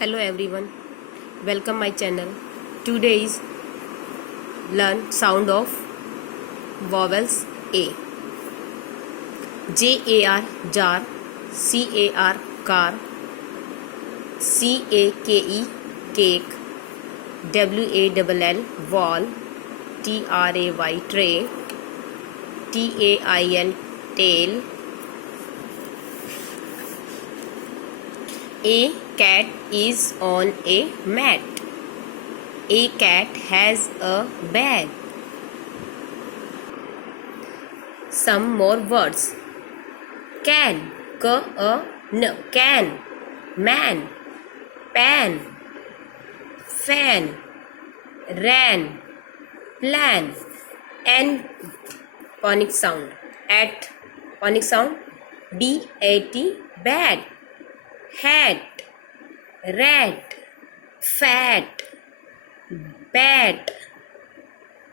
Hello everyone, welcome my channel. Today is learn sound of vowels A. Jar, jar. Car, car. Cake, cake. Wall, wall. Tray, tray. Tail, tail. A cat is on a mat. A cat has a bag. Some more words. Can, can, man, pan, fan, ran, plan, and phonics sound. At phonics sound bat, bat, hat, rat, fat, bat,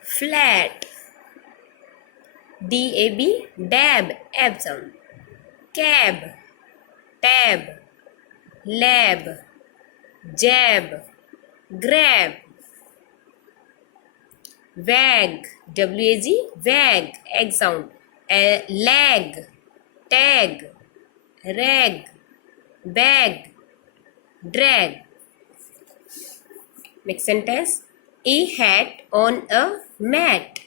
flat, dab, dab, ab sound, cab, tab, lab, jab, grab, wag, wag, wag, egg sound, lag, tag, rag, bag, drag. Next sentence. A hat on a mat.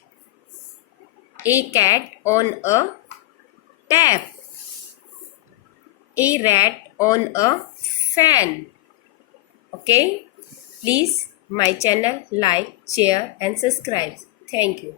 A cat on a tap. A rat on a fan. Okay. Please my channel like, share and subscribe. Thank you.